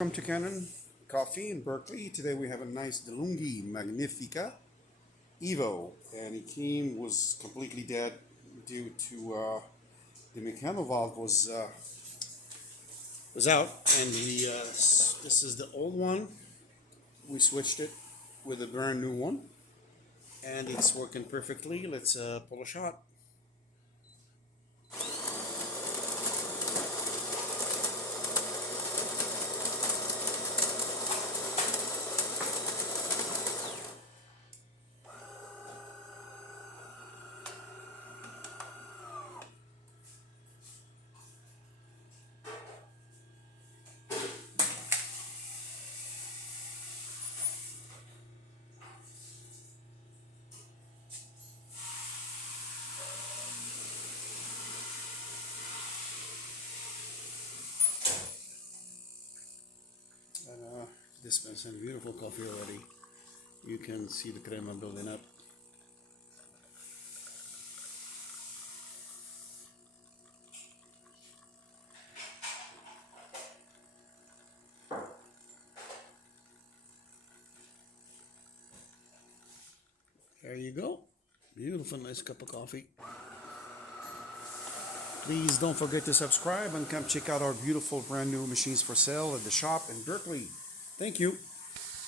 Welcome to Kanen Coffee in Berkeley. Today we have a nice DeLonghi Magnifica Evo, and it was completely dead due to the mechanical valve was out, and this is the old one. We switched it with a brand new one, and it's working perfectly. Let's pull a shot. And dispensing beautiful coffee already. You can see the crema building up. There you go. Beautiful, nice cup of coffee. Please don't forget to subscribe and come check out our beautiful brand new machines for sale at the shop in Berkeley. Thank you.